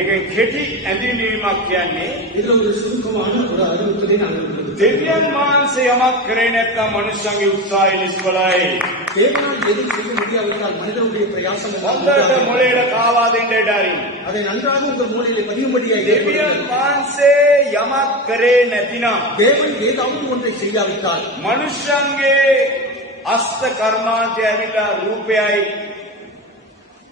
කෙටි ඇඳිනීමක් කියන්නේ இதுல ஒரு சுருக்கமான ஒரு அறிவிப்பதை நாங்கள் கொடுக்கிறோம். දෙවියන් වහන්සේ යමක් කරේ නැත්නම් මනුෂ්‍යන්ගේ උත්සාහය නිෂ්ඵලයි. தேவனால் எதுவும் செய்ய முடியாவிட்டால் மனிதனுடைய பிரயாசம் எல்லாம் හොඳට வீணாகும். මොළේට කාවා දෙන්න ඉඩ අරින්න. அதை நன்றாக உங்கள் மூலையிலே பதியும்படியாக දෙවියන් වහන්සේ යමක් කරේ නැතිනම් தேவன் ஏதாவது ஒன்றை செய்யாவிட்டால் මනුෂ්‍යන්ගේ අස්ත කර්මාන්තය ඇවිල්ලා රූපයයි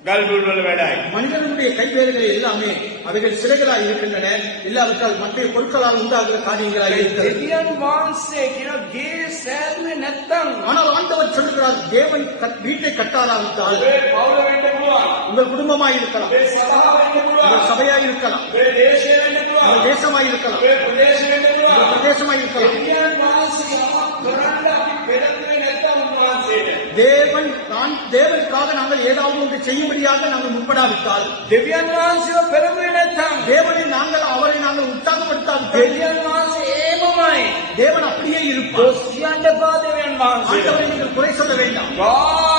ගල්බුල් වල වැඩයි. மனிதனுடைய கைவேலைகள் எல்லாமே அவைகள் சிலைகளாய் இருக்கின்றன. இல்லாவிட்டால் மற்ற பொருட்களால் உண்டாகிற காரியங்களாக இருக்கிறது. දෙවියන් වහන්සේ කියන ගේ සෑදුවේ නැත්නම් ஆனால் ஆண்டவர் சொல்லுகிறார், தேவன் வீட்டை கட்டாராவிட்டால் ඔබේ පවුල වෙන්න පුළුවන්. உங்கள் குடும்பமாய் இருக்கலாம், ඔබේ සභාව වෙන්න පුළුවන්. உங்கள் சபையாய் இருக்கலாம், ඔබේ දේශය වෙන්න පුළුවන්. உங்கள் தேசமாய் இருக்கலாம், ඔබේ ප්‍රදේශ වෙන්න உங்கள் පුළුවන්. பிரதேசமாய் இருக்கலாம். දෙවියන් වහන්සේ යමක් කරන්න අපි පෙරතුනේ නැත්නම් උන්වහන්සේට தேவனுக்காக நாங்கள் ஏதாவது ஒன்று செய்யும்படியாக நாங்கள் முற்படாவிட்டால், දෙවියන් වහන්සේව පෙරමුනේ නැත්නම් அவரை நாங்கள் உற்சாகப்படுத்தாவிட்டால், දෙවියන් වහන්සේ ඒමමයි. தேவன் அப்படியே இருப்பார். දොස් කියන්න එපා දෙවියන් වහන්සේට. ஆண்டவரை நீங்கள் குறை சொல்ல வேண்டாம்.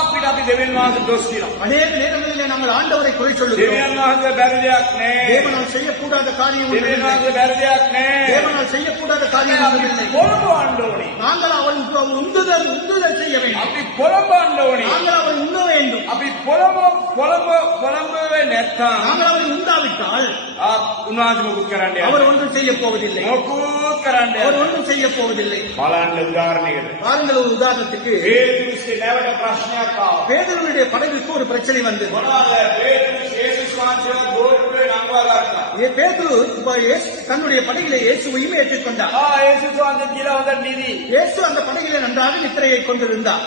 අපිට අපි දෙවියන් වහන්සේ දොස් කියනවා. அநேக நேரங்களிலே நாங்கள் ஆண்டவரை குறை சொல்லுகிறோம். දෙවියන් වහන්සේ බැරි දෙයක් නෑ. தேவனால் செய்யக்கூடாத காரியம் දෙවියන් ஒன்றுமில்லை. වහන්සේ බැරි දෙයක් නෑ. தேவனால் செய்யக்கூடாத காரியம் අපි ஒன்றுமில்லை. පොළඹවන්න ඕනේ. நாங்கள் அவருக்கு உந்துதல் செய்ய வேண்டும். අපි පොළඹවන්න ඕනේ. நாங்கள் அவரை உண்ண வேண்டும். අපි පොළඹුවේ නැත්නම් நாங்கள் அவரை உண்டாவிட்டால் උන්වහන්සේ මොකුත් කරන්න அவர் යන්නේ. ஒன்றும் செய்ய போவதில்லை. මොකුත් කරන්න அவர் යන්නේ. ஒன்றும் செய்ய போவதில்லை. බලන්න උදාහරණයකට. பாருங்கள், ஒரு உதாரணத்துக்கு පේතුරුස්ගේ නැවට ප්‍රශ්නයක් ආවා. பேதுருவுடைய படகுக்கு ஒரு பிரச்சனை வந்தது. මොනවාද? පේතුරුස් යේසුස් වහන්සේව ගෝඨුවේ නංවා ගත්තා. பேதுரு தன்னுடைய படகிலே இயேசுவையும் ஏற்றுக்கொண்டார். යේසුස් වහන්සේ කියලා හොඳ නිදි. இயேசு அந்த படகிலே நன்றாக நித்திரையை கொண்டிருந்தார்.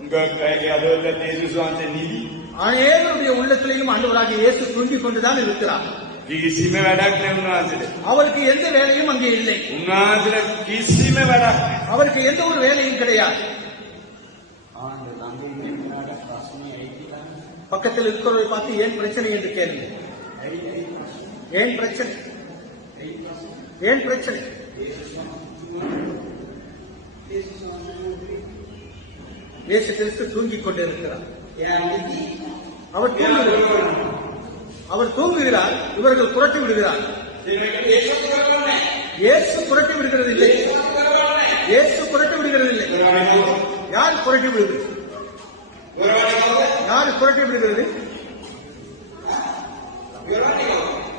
උංගකගේ අදවල යේසුස් වහන්සේ නිදි. அநேகருடைய உள்ளத்திலேயும் ஆண்டவராகிய இயேசு தூங்கிக் கொண்டுதான் இருக்கிறார். කිසිම වැඩක් නෑ උන්වහන්සේට. அவருக்கு எந்த வேலையும் அங்கே இல்லை. උන්වහන්සේට කිසිම වැඩක් නෑ. அவருக்கு எந்த ஒரு வேலையும் கிடையாது. பக்கத்தில் இருக்கிறவரை பார்த்து ஏன் பிரச்சனை என்று கேளுங்க. ஏன் பிரச்சனை? ஏன் பிரச்சனை? இயேசு கிறிஸ்து தூங்கிக் கொண்டிருக்கிறார். அவர் தூங்குகிறார், இவர்கள் புரட்டி விடுகிறார். இயேசு புரட்டி விடுகிறது இல்லை. இயேசு புரட்டி விடுகிறது இல்லை. யார் புரட்டி விடுகிறது? யார் புரட்டி விடுகிறது?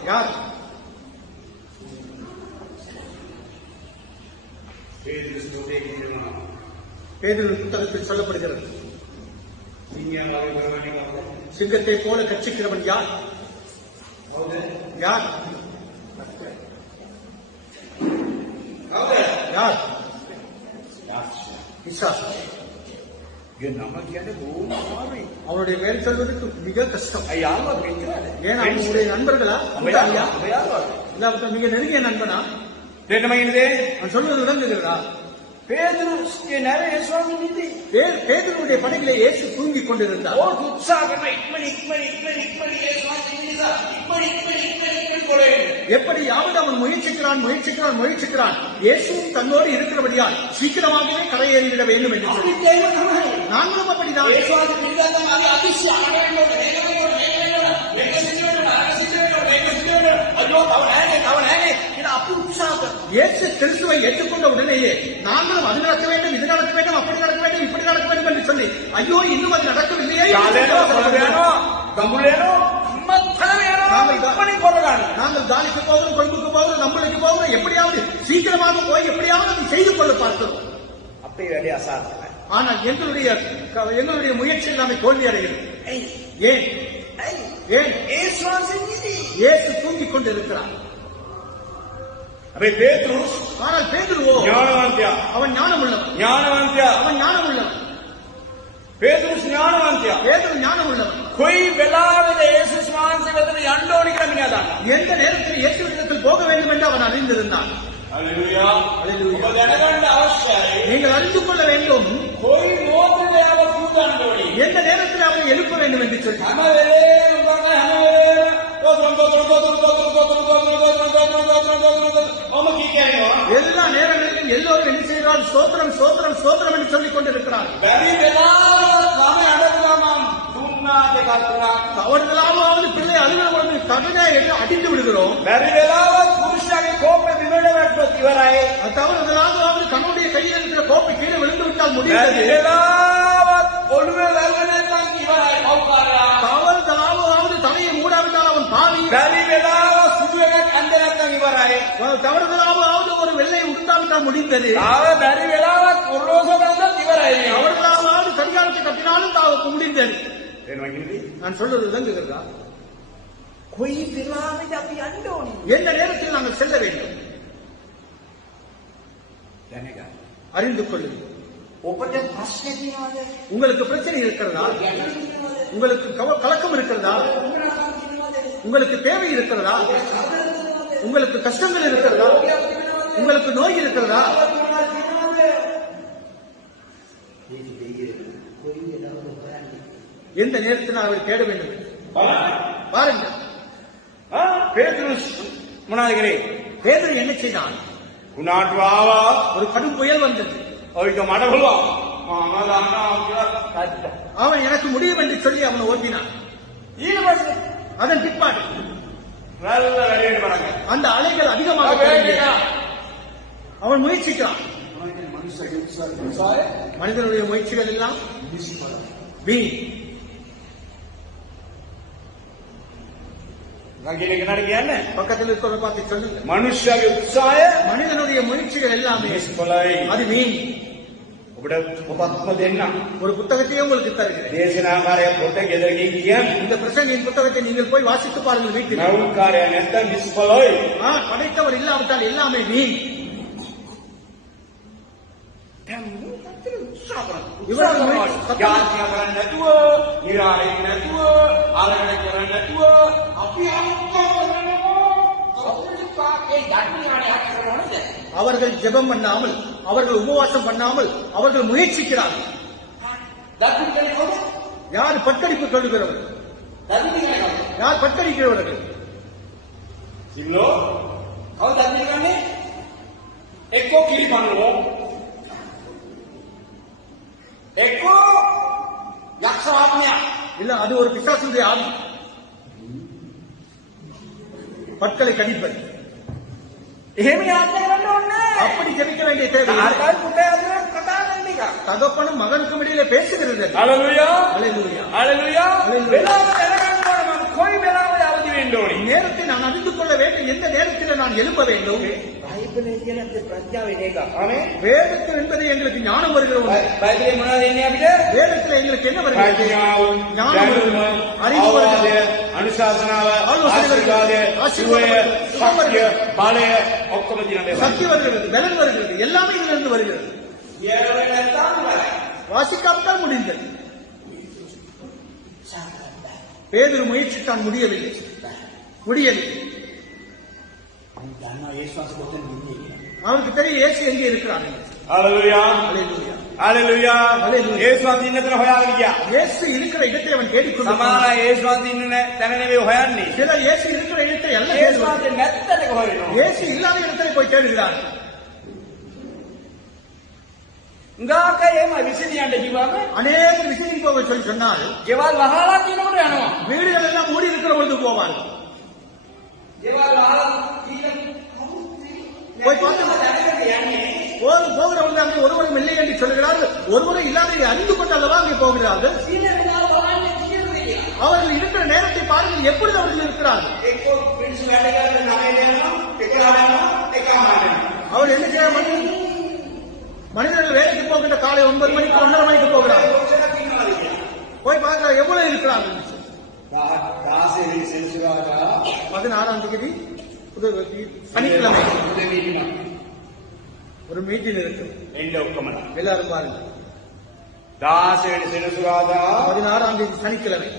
யார்? பேதுரு புத்தகத்தில் சொல்லப்படுகிறது. சிங்கத்தை போல கட்சிக்கிறவன் யார்? யார்? யார்? பிசாசு. නම කියන්නේ බොහොම අමාරුයි. அவனுடைய பெயர் சொல்வதற்கு மிக கஷ்டம். අයියාව මෙච්චරද? ஏன் அவன் உங்களுடைய நண்பர்களா? கூட்டாளியா? இல்லாவிட்டால் மிக நெருங்கிய நண்பனா? දෙන්නම ඉන්නේ. அவன் சொல்வது விளங்குகிறதா? පේතුරුස්ගේ නැව යේසුස් වහන්සේ නිදි. பேதுருவுடைய படகிலே இயேசு தூங்கிக் கொண்டிருந்தார். ඕක උත්සාහ කරන ඉක්මනට යේසුස් වහන්සේ නිසා ඉක්මනට පොළේ. எப்படியாவது அவன் முயற்சிக்கிறான். இயேசுவும் தன்னோடு இருக்கிறபடியால் சீக்கிரமாகவே கரையேறிவிட வேண்டும் என்று சொல்லி நாங்களும் அப்படிதான். යේසුස් වහන්සේ පිළිගන්න අපි අතිශය ආනන්දයෙන් இயேசு கிறிஸ்துவை ஏற்றுக்கொண்ட உடனேயே நாங்களும் அது நடக்க வேண்டும், இது நடக்க வேண்டும், அப்படி நடக்க வேண்டும், இப்படி நடக்க வேண்டும் என்று சொல்லி ஐயோ இன்னும் அது நடக்கவில்லையே. நாங்கள் தாலிக்கு போகிறோம், கொழும்புக்கு போகிறோம், நம்மளுக்கு போகிறோம், எப்படியாவது சீக்கிரமாக போய் எப்படியாவது அதை செய்து கொள்ள பார்க்கிறோம். අපේ වැඩේ අසාර්ථකයි. ஆனால் எங்களுடைய முயற்சி எல்லாமே தோல்வி அடைகிறது. ஏன்? ஏன்? යේසුස් වහන්සේ නිදි. இயேசு தூங்கிக் கொண்டிருக்கிறார். අපේ පේතුරුස් ஆனால் பேதுருவோ ඥානවන්තයා. அவன் ஞானம் உள்ளவன். ඥානවන්තයා. පේතුරුස් ඥානවන්තයා. பேதுரு ஞானம் உள்ளவன். කොයි වෙලාවෙද යේසුස් වහන්සේ වෙතට යන්න ඕනි කියලා මිනිහා දන්නවා. எந்த நேரத்தில் இயேசுவிடத்தில் போக வேண்டும் என்று அவன் அறிந்திருந்தான். හalleluya. Hallelujah. ඔබ දැනගන්න අවශ්‍යයි. நீங்கள் அறிந்து கொள்ள வேண்டும், කොයි මොහොතේද යව පුදන්න ඕනි. எந்த நேரத்தில் அவனை எழுப்ப வேண்டும் என்று சொல்லி. හැම වෙලේම ඔබ හැම වෙලේම எல்லா நேரங்களிலும் எல்லோரும் என்ன செய்கிறார்கள்? சோத்திரம் என்று சொல்லிக் கொண்டிருக்கிறார்கள். அவர்களாவது பிள்ளை அலுவலகம் கடனை அடித்து விடுகிறோம். බැරි වෙලාවත් පුරුෂයාගේ කෝපය විවර වැටුනොත් ඉවරයි. தவறுதலாவது கண்ணுடைய கையில் இருக்கிற கோப்பை கீழே விழுந்து விட்டால் බැරි முடியாது. වෙලාවත් ඔළුවේ වැල්ල නැත්නම් ඉවරයි පව්කාරයා. தவறுதலாவது தலையை மூடாவிட்டால் அவன் பாவி. බැරි වෙලාවත් සුදු එකක් අඳ නැත්නම් ඉවරයි. தவறுதலாவது ஒரு வெள்ளை உடுத்தாவிட்டால் முடிந்தது. තාම බැරි වෙලාවත් ඔරලෝසුව බැඳලා ඉවරයි. தவறுதலாவது கடிகாரத்தை கட்டினாலும் தாவுக்கு முடிந்தது. එනවා කියන්නේ நான் சொல்றது விளங்குகிறதா? කොයි වෙලාවෙද අපි යන්න ඕනේ? எந்த நேரத்தில் நாங்கள் செல்ல வேண்டும் දැනගන්න. அறிந்து கொள்ளுங்கள். ඔබට ප්‍රශ්න තියෙනවද? உங்களுக்கு பிரச்சனை இருக்கிறதா? ගැටලු තියෙනවද? உங்களுக்கு கலக்கம் இருக்கிறதா? උග්‍රතාව තියෙනවද? உங்களுக்கு தேவை இருக்கிறதா? සාධන තියෙනවද? உங்களுக்கு கஷ்டங்கள் இருக்கிறதா? රෝගයක් තියෙනවද? உங்களுக்கு நோய் இருக்கிறதா? තියෙනවද? මේක දෙයියේ කොයි වෙලාවද හොයන්නේ? எந்த நேரத்தில் அவர் தேட வேண்டும்? பாருங்கள். පේතුරුස් මොනවද කරේ? பேதுரு என்ன செய்தான்? උනාට ආවා. ஒரு கடும் புயல் வந்தது. ඔයික මට පුළුවන්. මම දන්නවා කියලා කද්ද. அவன் எனக்கு முடியும் என்று சொல்லி அவனை ஓட்டினான். ඊට පස්සේ அதன் பிற்பாடு රැල්ල වැඩියට බලන්න. அந்த அலைகள் அதிகமாக අපේ பெருகின. එක. அவன் முயற்சிக்கிறான். මනුස්සයෙක් උත්සාහය மனிதனுடைய முயற்சிகள் எல்லாம் வீண். රංගිනේ කෙනාට කියන්නේ பக்கத்தில் இருக்கிறவரை பார்த்து சொல்லுங்க. මනුෂ්‍යගේ උත්සාහය மனிதனுடைய முயற்சிகள் எல்லாமே නිෂ්ඵලයි. அது வீண். ඔබට පොතක්ම දෙන්න. ஒரு புத்தகத்தையே உங்களுக்கு தருகிறேன். දේශනාකාරය පොත ගෙදර ගිහින් කියන්න. இந்த பிரசங்கின் புத்தகத்தை நீங்கள் போய் வாசித்து பாருங்கள் வீட்டில். නෞකාරය නැත්තම් නිෂ්ඵලයි. படைத்தவர் இல்லாவிட்டால் எல்லாமே வீண். යාත්‍රා කරන්නේ නැතුව, නිරාලයෙන් නැතුව, ආරණ්‍ය කරන්නේ නැතුව අපි அவர்கள் ஜெபம் பண்ணாமல், அவர்கள் உபவாசம் பண்ணாமல், அவர்கள் முயற்சிக்கிறார்கள். யார் பட்டடிப்பு கொள்கிறவர்கள்? யார் பட்டடிக்கிறவர்கள்? සිල්ලෝ කවුද දන්නේ ගන්නේ? එක්කෝ කිරිපන්නෝ එක්කෝ යක්ෂ ආත්මය. இல்ல, அது ஒரு பிசாசுடைய ஆவி. பற்களை கடிப்பது. එහෙම යාත්‍රා කරන්න ඕනේ. அப்படி ஜெபிக்க வேண்டிய தேவை இல்லை. ආකාර පුතේ අතර කතා කරන එක. தகப்பனும் மகனுக்கும் இடையிலே பேசுகிறது. හalleluya. ஹalleluya. හalleluya. Hallelujah. වෙලාව දැනගන්න ඕනේ මම කොයි වෙලාවෙ අවදි වෙන්න ඕනේ. நேரத்தை நான் அறிந்து கொள்ள வேண்டும். எந்த நேரத்தில் நான் எழுப்ப வேண்டும்? බයිබලයේ කියන ප්‍රඥාව එන එක. ආමේන්. வேதத்தில் என்பது எங்களுக்கு ஞானம் வருகிற ஒன்று. බයිබලයේ මොනවද එන්නේ අපිට? வேதத்தில் எங்களுக்கு என்ன வருகிறது? ප්‍රඥාව, ஞானம் දැනුම, அறிவு අවවාදය, வருகிறது. අනුශාසනාව, ஆலோசனை ආශිර්වාදය, සුවය, ශක්තිය, බලය ඔක්කොම තියෙනවා. சக்தி வருகிறது, பலன் வருகிறது, எல்லாமே இதிலிருந்து வருகிறது. ඊයරේ නැත්තම් ඉවරයි. வாசிக்காவிட்டால் முடிந்தது. பேதுரு முயற்சித்தான், முடியவில்லை. அவருக்கு தெரியும் இயேசு எங்கே இருக்கிறார். ஹalleluya. ஹalleluya. හalleluya. Hallelujah. යේසුස් ඉන්න තැන හොයාගෙන ගියා. இயேசு இருக்கிற இடத்தை அவன் தேடிக்கொண்டு සමහර අය යේසුස් ඉන්න තැන නෙවෙයි හොයන්නේ. சிலர் இயேசு இருக்கிற இடத்தை அல்ல தேடுவார்கள். යේසුස් නැත්තටක හොයනවා. இயேசு இல்லாத இடத்தை போய் தேடுகிறார்கள். උංගාක එම විසිනියන්ට කිව්වම அநேக விசினி போக சொல்லி சொன்னால் ගෙවල් වහලා කියනකොට යනවා. வீடுகள் எல்லாம் மூடி இருக்கிற பொழுது போவார்கள். ගෙවල් වහලා போய் பார்த்து போகிறவர்கள் அங்கே ஒருவரும் இல்லை என்று சொல்கிறார்கள். ஒருவரும் இல்லாத அறிந்து கொண்டு அல்லவா அங்கே போகிறார்கள். அவர்கள் இருக்கிற நேரத்தை பாருங்கள், எப்பொழுது அவர்கள் இருக்கிறார்கள். அவர் என்ன செய்ய மனிதர்கள் வேலைக்கு போகின்ற காலை 9 மணிக்கு 9:30 மணிக்கு போகிறார்கள். போய் பார்க்க எவ்வளவு இருக்கிறார்கள். 16ஆம் தேதி சனிக்கிழமை ஒரு மீட்டிங் இருக்கு. எல்லாரும் பாருங்க. 16ஆம் தேதி சனிக்கிழமை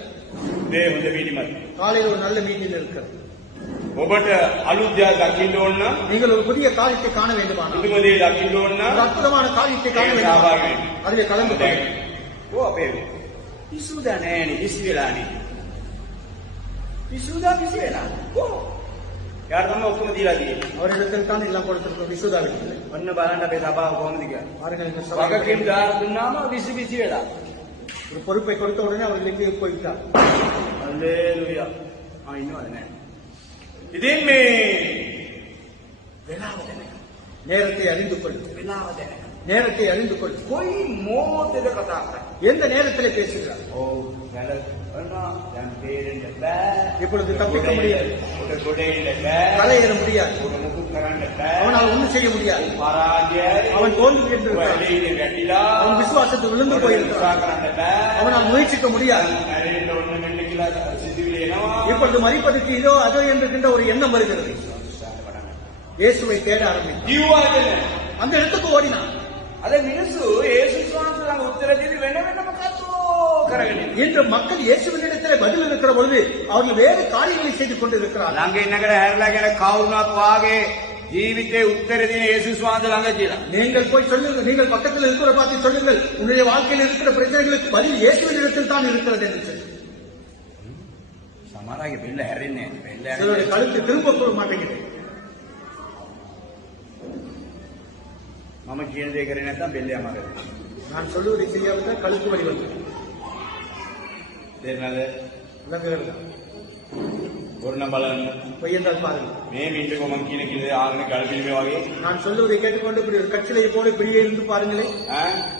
காலையில் ஒரு நல்ல மீட்டிங் இருக்கிறது. ඔබට අලුත් දෙයක් දකින්න ඕන නම් நீங்கள் ஒரு புதிய காரியத்தை காண வேண்டுமானால், මුදුම දේ දකින්න ඕන ஒரு නම් அற்புதமான காரியத்தை காண සහභාගී வேண்டுமானால் වෙන්න. அதிலே கலந்து දැන් கொள்ளுங்கள். ඕ අපේ පිසුදා නෑනේ විසි වෙලානේ. පිසුදා විසි වෙලා. ඕ යාර තමයි ඔක්කොම දීලා තියෙන්නේ. அவரிடத்தில் தான் எல்லாம் கொடுத்திருக்கோம். விசுதாவிடத்தில் ඔන්න බලන්න අපේ සභාව කොහොමද කියලා. பாருங்கள், இந்த சபை වගකීම් දාලා දුන්නාම විසි වෙලා. ஒரு பொறுப்பை கொடுத்த உடனே அவர்கள் எங்கே போய்விட்டார். හalleluya. ඉන්නවද නෑ? ඉතින් මේ වෙලාව දැනගන්න. நேரத்தை அறிந்து கொள். වෙලාව දැනගන්න. நேரத்தை அறிந்து கொள். කොයි මොහොතේද කතා කරන්නේ? எந்த நேரத்திலே பேசுகிறார்? ඔව් වැළඳනවා. දැන් තේරෙන්න බෑ. இப்பொழுது தப்பிக்க முடியாது. උඩ ගොඩේන්න බෑ. கரையேற முடியாது. උඩ මුකුත් කරන්න බෑ. அவனால் ஒன்றும் செய்ய முடியாது. පරාජයයි. அவன் தோல்வி என்று වැළීනේ වැටිලා. அவன் விசுவாசத்தில் விழுந்து උසා போயிருக்கிறான். කරන්න බෑ. அவனால் முயற்சிக்க முடியாது. ඇරෙන්න ඕන මෙන්න කියලා සිතුවිලි එනවා. இப்பொழுது மறிப்பதற்கு இதோ அதோ என்கின்ற ஒரு எண்ணம் வருகிறது. இயேசுவை தேட ஆரம்பித்தான். ජීවවාදන. அந்த இடத்துக்கு ஓடினான். අද මිනිස්සු යේසුස් වහන්සේ ළඟ උත්තර දෙවි වෙන වෙන මොකක්ද කරගෙන ඉන්නේ. இன்று மக்கள் இயேசுவினிடத்திலே பதில் இருக்கிற பொழுது அவர்கள் வேறு காரியங்களை செய்து கொண்டிருக்கிறார்கள். ළඟ ඉන්නකට හැරලා කියන කවුරුණත් වාගේ ජීවිතේ උත්තර දෙන යේසුස් වහන්සේ ළඟ කියලා. நீங்கள் போய் சொல்லுங்கள், நீங்கள் பக்கத்தில் இருக்கிற பார்த்து சொல்லுங்கள், உன்னுடைய வாழ்க்கையில் இருக்கிற பிரச்சனைகளுக்கு பதில் இயேசுவினிடத்தில் தான் இருக்கிறது என்று சொல்லி. සමහරගේ බෙල්ල හැරෙන්නේ නැහැ. බෙල්ල சிலருடைய கழுத்து திரும்ப போக மாட்டேங்குது. මම කියන දේ කරේ නැත්නම් බෙල්ල යමාරයි. நான் சொல்லுவதை செய்யாவிட்டால் கழுத்து வலி வந்து. තේරෙනවද? விளங்குகிறதா? වරණ බලන්න. பொய் என்றால் பாருங்கள். මේ මින්ටකෝ මම කියන කිලේ ආගෙන කල්පිලිමේ වගේ. நான் சொல்லுவதை கேட்டுக்கொண்டு இப்படி ஒரு கட்சியை போல இப்படியே இருந்து பாருங்களே.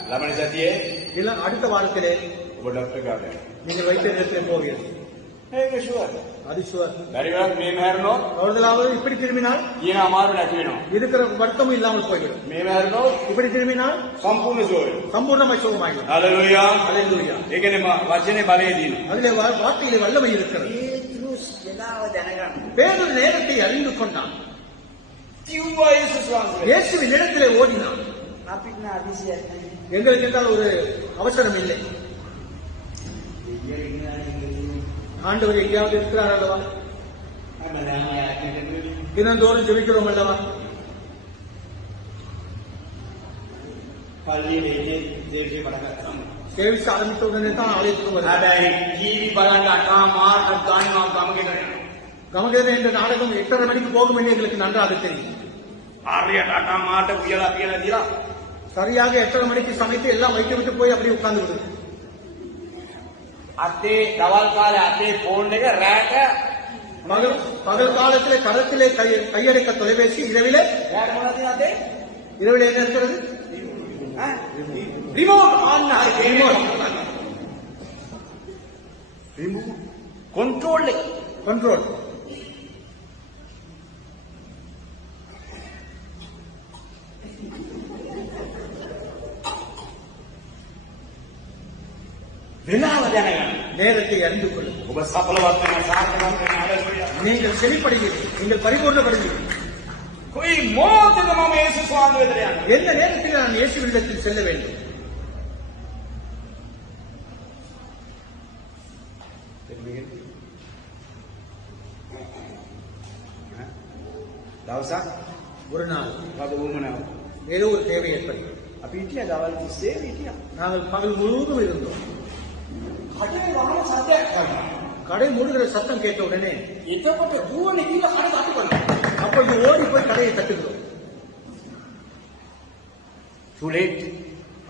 ළමන සතියේ இல்ல அடுத்த வாரத்திலே ඔබ ඩොක්ටර් කාට. நீங்கள் வைத்த இடத்திலே போவீர்கள். ඒක ෂුවර්. அது ஷுவர். බැරි වෙලාවට මේ මහැරනොත් அவர்களாவது இப்படி திரும்பினால் කියන අමාරු නැති වෙනවා. இருக்கிற வருத்தமும் இல்லாமல் போய்விடும். මේ මහැරනොත් இப்படி திரும்பினால் සම්පූර්ණ ෂුවර්. சம்பூர்ணமாய் சுகமாகிடும். හalleluya. அல்லேலூயா. ඒ කියන්නේ වචනේ බලය දිනන. அதிலே வார்த்தையிலே வல்லமை இருக்கிறது. පේතුරුස් වෙලාව දැනගන්න. பேதுரு நேரத்தை அறிந்து கொண்டான். කිව්වා යේසුස් වහන්සේ. இயேசுவின் இடத்திலே ஓடினான். අපිට නා අදිසියක් නැහැ. எங்களுக்கு என்றால் ஒரு அவசரம் இல்லை. ஆண்டவர் எங்கேயாவது இருக்கிறார் அல்லவா? தினந்தோறும் ஜெபிக்கிறோம் அல்லவா? சேவிச்சு ஆரம்பித்த உடனே தான் ஆலயத்துக்கு வருகிறார். கமகேத என்ற நாடகம் 8:30 மணிக்கு போகும் என்று எங்களுக்கு நன்றாக தெரியும். சரியாக 8:30 மணிக்கு சமைத்து எல்லாம் வைத்து விட்டு போய் அப்படியே உட்கார்ந்து விடுது. අතේ දවල් කාලේ අතේ ෆෝන් එක රැට பகல் காலத்திலே கரத்திலே கையடைக்க தொலைபேசி, இரவிலே රැට මොනවද අතේ இரவிலே என்ன இருக்கிறது? රිමෝට් ආන්න හරි රිමෝට් කන්ට්‍රෝල් එක கண்ட்ரோல். වෙලාව දැනගන්න. நேரத்தை அறிந்து கொள்ளும். ඔබ සඵලවත් වෙන සාර්ථකවත් වෙන හalleluya. நீங்கள் செழிப்படைவீர்கள், நீங்கள் பரிபூர்ணப்படுவீர்கள். කොයි මොහොතේද මම යේසුස් වහන්සේ වෙතට යන්නේ? எந்த நேரத்தில் நான் இயேசுவினிடத்தில் செல்ல வேண்டும்? දවසක් ஒரு நாள் වද වුමනාව. ஏதோ ஒரு தேவை ஏற்படும். අපි හිටියා දවල් 30 හිටියා. நாங்கள் பகல் முழுவதும் இருந்தோம். කඩේ වහන සද්දයක් ආවා. கடை மூடுகிற சத்தம் கேட்ட உடனே එතකොට දුවන්නේ කියලා කඩ තට්ටු කරනවා. அப்பொழுது ஓடி போய் கடையை தட்டுகிறோம். Too late.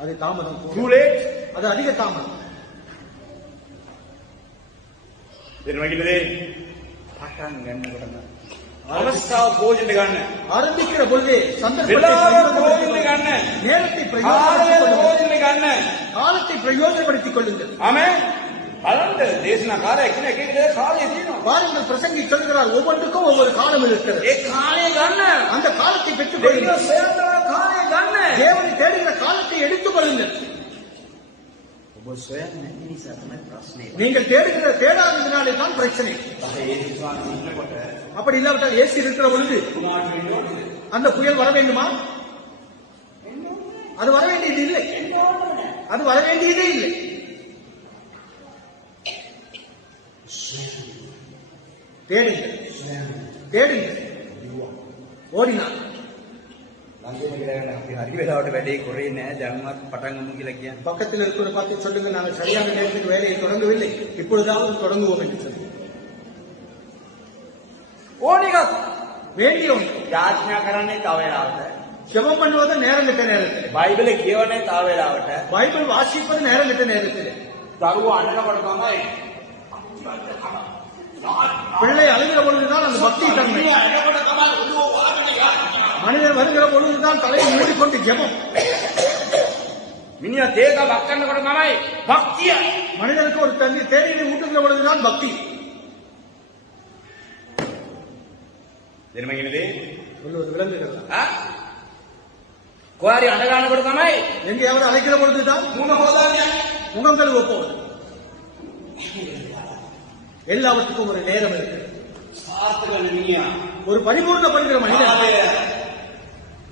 அது தாமதம். Too late. அது அதிக தாமதம். දෙනවකිනේ පටන් ගන්නකොටම අවස්ථාව භෝජන ගන්න. ஆரம்பிக்கிற பொழுதே වෙලාව භෝජන ගන්න. நேரத்தை කාලය பிரயோஜனப்படுத்திக் භෝජන ගන්න. காலத்தை பிரயோஜனப்படுத்திக் கொள்ளுங்கள். ආමෙන්. බලන්න දේශනාකාරය කියන එක එක කාලය තියෙනවා. பாருங்கள், பிரசங்கி சொல்கிறார், ஒவ்வொன்றுக்கும் ஒவ்வொரு காலம் இருக்கிறது. ඒ කාලය ගන්න. அந்த காலத்தை பெற்றுக் දෙවියෝ கொள்ளுங்கள். සොයන කාලය ගන්න. தேவனை தேடுகிற காலத்தை எடுத்துக் கொள்ளுங்கள். ඔබ සොයන්නේ නැති නිසා තමයි ප්‍රශ්නේ. நீங்கள் தேடாததினாலே தான் பிரச்சனை. ඒ විශ්වාස ඉන්නකොට அப்படி இல்லாவிட்டால் ஏசி இருக்கிற பொழுது උනාට වෙන්නේ அந்த புயல் வர வேண்டுமா? அது வர வேண்டியது இல்லை. அது வர வேண்டியதே இல்லை. தேடுங்கள், தேடுங்கள். ஓடினார். අපි හරි වෙලාවට වැඩේ කරේ නැහැ. දැන්වත් පටන් ගමු කියලා කියන්නේ. பக்கத்தில் இருக்கிற பார்த்து சொல்லுங்க, நாங்கள் சரியான நேரத்துக்கு வேலையை தொடங்கவில்லை, இப்பொழுதாவது தொடங்குவோம் என்று சொல்லி. ඕනිකක් வேண்டிய ஒன்று. යාඥා කරන්නේ තව වෙලාවට. ஜெபம் பண்ணுவது நேரம் கிட்ட நேரத்தில். බයිබලේ කියවන්නේ තව වෙලාවට. பிள்ளை அழுகிற பொழுதுதான் அந்த பக்தி தன்மை. மனிதன் வருகிற பொழுதுதான் தலையை மூடிக்கொண்டு ஜெபம். මිනිහා දේක වක්කන්නකොට තමයි භක්තිය. மனிதனுக்கு ஒரு தண்ணி தேநீரை ஊட்டுகிற பொழுதுதான் பக்தி. දෙනම කියනදී சொல்லுவது விளங்குகிறதா? කොහරි අඬ ගන්නකොට තමයි எங்கேயாவது அழைக்கிற பொழுதுதான் මුණ හොදන්නේ. முகம் கழுவ போவது. எல்லாவற்றுக்கும் ஒரு நேரம் இருக்கு. සාර්ථක වෙන මිනිහා ஒரு பரிபூர்ணப்படுகிற மனிதன்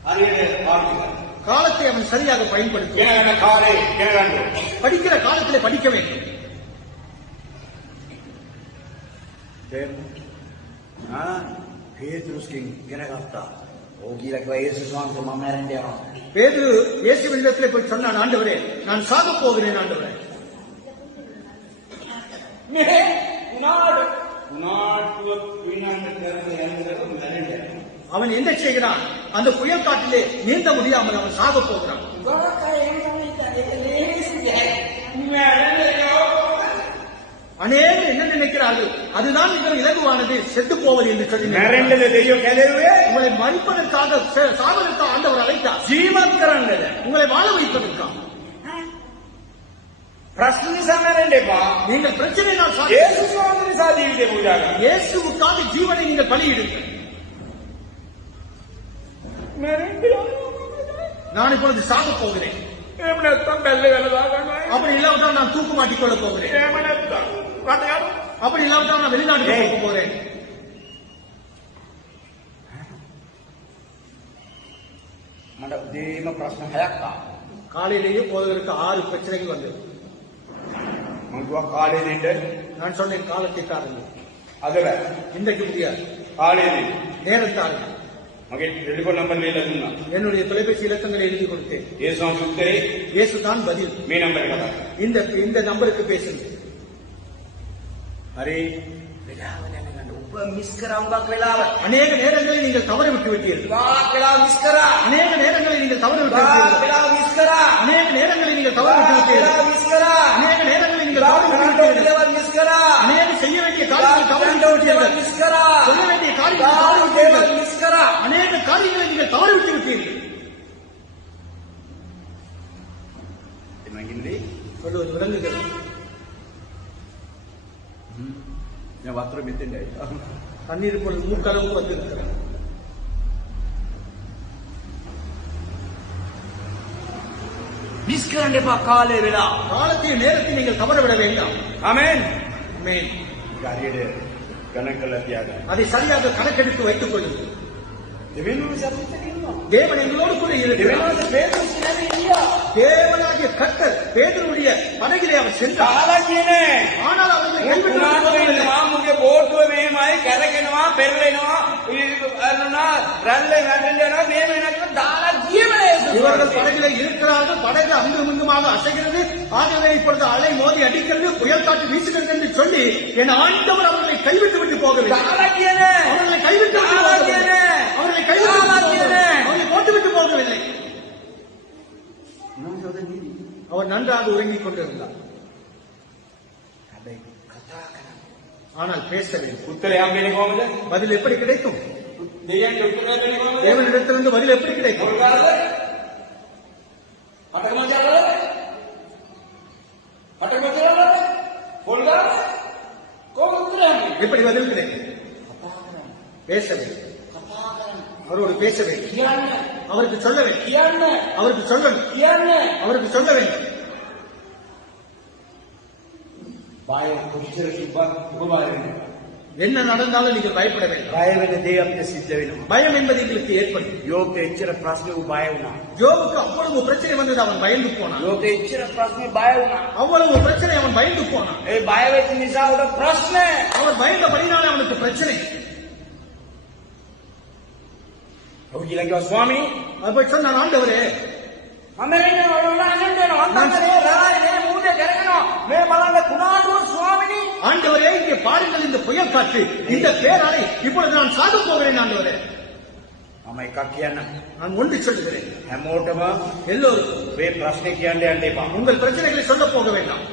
හරියට පාවිච්චි காலத்தை அவன் சரியாக பயன்படுத்துவான். කරන කාලේ ඉගෙන ගන්න ඕනේ. படிக்கிற காலத்திலே படிக்க வேண்டும். පේතුරුස්ගෙන් ඉගෙන ගත්තා. ඕක කියලා කිව්වා යේසුස් වහන්සේ මම මැරෙන්න යනවා. பேதுரு இயேசுவினிடத்திலே போய் சொன்னான், ஆண்டவரே நான் சாகப் போகிறேன் ஆண்டவரே. මේ උනාටුව විනාන්න කරන යන්නකට මැරෙන්න යනවා. அவன் என்ன செய்கிறான்? அந்த புயல் காட்டிலே நீந்த முடியாமல் அவன் சாகப் போகிறான். அநேகர் என்ன நினைக்கிறார்கள்? அதுதான் மிக இலகுவானது, செத்து போவது என்று சொல்லி உங்களை மறிப்பதற்காக சாவதற்காக ஆண்டவர் அழைத்தார். ජීවත් உங்களை வாழ வைப்பதற்காக. ප්‍රශ්න නිසා මැරෙන්න එපා. நீங்கள் பிரச்சனை நான் යේසුස් වහන්සේ නිසා ජීවිතේ පූජා කරන්න. இயேசுவுக்காக ஜீவனை நீங்கள் பலியிடுங்கள். நான் இப்பொழுது சாகப் போகிறேன். එහෙම නැත්නම් බැල්ලේ වැලදා ගන්නවා. அப்படி இல்லாவிட்டால் நான் தூக்கு மாட்டிக் கொள்ள போகிறேன். එහෙම නැත්නම් රට යනවා. அப்படி இல்லாவிட்டால் நான் வெளிநாட்டுக்கு போக போகிறேன். මට උදේම ප්‍රශ්න 6ක් ආවා. காலையிலேயே போவதற்கு 6 பிரச்சனைகள் வந்தது. මම කිව්වා කාලේ දෙන්න. நான் சொன்னேன் காலத்தை தாருங்கள். අද බෑ. இன்றைக்கு முடியாது. කාලේ දෙන්න. நேரத்தாருங்கள். මගේ ටෙලිෆෝන් නම්බර් ලියලා දුන්නා. என்னுடைய தொலைபேசி இலக்கங்களை எழுதி கொடுத்தேன். යේසුස් උත්තරේ இயேசு தான் பதில். මේ නම්බරේ කතා කරා. இந்த நம்பருக்கு பேசுங்க. හරි. වෙලාව දැනගන්න. ඔබ මිස් කරා උඹක් වෙලාව. அநேக நேரங்களை நீங்கள் தவற விட்டு விட்டீர்கள். වාක් වෙලාව මිස් කරා. அநேக நேரங்களை நீங்கள் தவற விட்டு වාක් விட்டீர்கள். වෙලාව මිස් කරා. அநேக நேரங்களை நீங்கள் தவற விட்டு விட்டீர்கள். වෙලාව මිස් කරා. அநேக நேரங்களை நீங்கள் වාක් தவற விட்டு කරන්න விட்டீர்கள். දේවල් මිස් කරා. அநேக செய்ய வேண்டிய காரியங்களை தவற விட்டு விட்டீர்கள். මිස් කරා. சொல்ல வேண்டிய காரியங்களை தவற වාක් விட்டு දේවල් விட்டீர்கள். මිස් කරා. அநேக காரியங்களை நீங்கள் தவற விட்டு விட்டீர்கள். එමගින්දී சொல்லுவது விளங்குகிறது. දැන් වතුර මෙතෙන්ද ඇවිල්ලා. தண்ணீர் இப்பொழுது மூக்களவுக்கு வந்திருக்கிறது. මිස් කරන්න එපා කාලේ වෙලා. காலத்தையும் நேரத்தை நீங்கள் தவற விட வேண்டாம். ආමෙන්. ஆமென். හරියට ගණන් කරලා තියාගන්න. அதை சரியாக கணக்கெடுத்து வைத்துக் கொள்ளுங்கள். දෙවෙනුම සත්‍යයට ඉන්නවා. தேவன் எங்களோடு கூட இருக்கிறார். දෙවෙනුම පේතුරුස් කියන්නේ ඉන්නවා. தேவனாகிய கர்த்தர் பேதுருவுடைய படகிலே அவர் சென்றார். කාලා කියන්නේ. ஆனால் அவர்களை கைவிட்டு උනාට போகவில்லை. වෙනවා මුගේ බෝට්ටුව මෙහෙමයි කැරකෙනවා පෙරලෙනවා අරනවා රැල්ලේ වැටෙන්න යනවා මේ වෙනකන් දාලා ගියම යේසුස්. இவர்கள் படகிலே இருக்கிறார்கள். படகு அங்கும் இங்குமாக அசைகிறது. ஆகவே இப்பொழுது அலை மோதி அடிக்கிறது, புயல் காற்று வீசுகிறது என்று சொல்லி என் ஆண்டவர் அவர்களை கைவிட்டு விட்டு போகவில்லை. කාලා කියන්නේ. அவர்களை கைவிட்டு விட்டு போகவில்லை. அவர்களை கைவிட்டு விட்டு போகவில்லை. அவர்களை போட்டுவிட்டு போகவில்லை. அவர் நன்றாக உறங்கிக் கொண்டிருந்தார். ஆனால் பேசவில்லை. උත්තරේ හම්බෙන්නේ කොහොමද? பதில் எப்படி கிடைக்கும்? දෙවියන්ගේ උත්තරය දෙන්නේ කොහොමද? தேவனிடத்திலிருந்து பதில் எப்படி கிடைக்கும்? පොල්ගාරද? පටකමජාලද? පටකමජාලද? පොල්ගාරද? කොහොමද උත්තරේ හම්බෙන්නේ? எப்படி பதில் கிடைக்கும்? பேசவில்லை. அவரோடு பேச வேண்டும். කියන්න. அவருக்கு சொல்ல வேண்டும். කියන්න. அவருக்கு சொல்லணும். කියන්න. அவருக்கு சொல்ல வேண்டும். බය කොච්චර කිව්වත් ඔබ බය වෙන්නේ. என்ன நடந்தாலும் நீங்கள் பயப்பட வேண்டாம். බය වෙන දේ අපිට සිද්ධ වෙනවා. பயம் என்பது எங்களுக்கு ஏற்படும். යෝග්‍ය එච්චර ප්‍රශ්න උ බය වුණා. யோபுக்கு அவ்வளவு பிரச்சனை வந்தது, அவன் பயந்து போனான். යෝග්‍ය එච්චර ප්‍රශ්න බය වුණා. அவ்வளவு பிரச்சனை அவன் பயந்து போனான். ඒ බය වෙච්ච නිසා උඩ ප්‍රශ්න. அவன் பயந்தபடினாலே அவனுக்கு பிரச்சனை. ඔව් කියලා කිව්වා ස්වාමී அப்ப சொன்னான், ஆண்டவரே මම එන්නේ ඔයාලා අහන්නේනවා අන්තකරේ රායි මේ මූදේ කරගෙනවා මේ බලන්න කුණාටුව ස්වාමිනී. ஆண்டவரே இங்கே பாருங்கள் இந்த புயல் காற்று, இந்த பேராலை, இப்பொழுது நான் சாக போகிறேன் ஆண்டவரே. මම එකක් කියන්න. நான் ஒன்று சொல்லுகிறேன், හැමෝටම எல்லோருக்கும் මේ ප්‍රශ්නේ කියන්න යන්න එපා. உங்கள் பிரச்சனைகளை சொல்ல போக வேண்டாம்.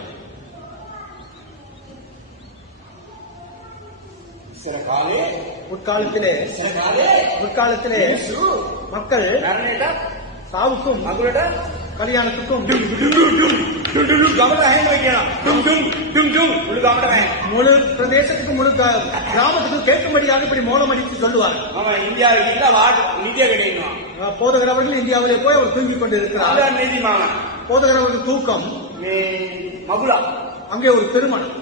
சில காலே முற்காலத்திலே முற்காலத்திலே மக்கள் சாவுக்கும் மகளோட கல்யாணத்துக்கும் முழு பிரதேசத்துக்கு முழு கிராமத்துக்கு கேட்கும்படியாக இப்படி மோளம் அடித்து சொல்லுவார். போதகர் அவர்கள் இந்தியாவிலே போய் அவர் தூங்கிக் கொண்டிருக்கிறார். போதகர் அவர்கள் தூக்கம். அங்கே ஒரு திருமணம்.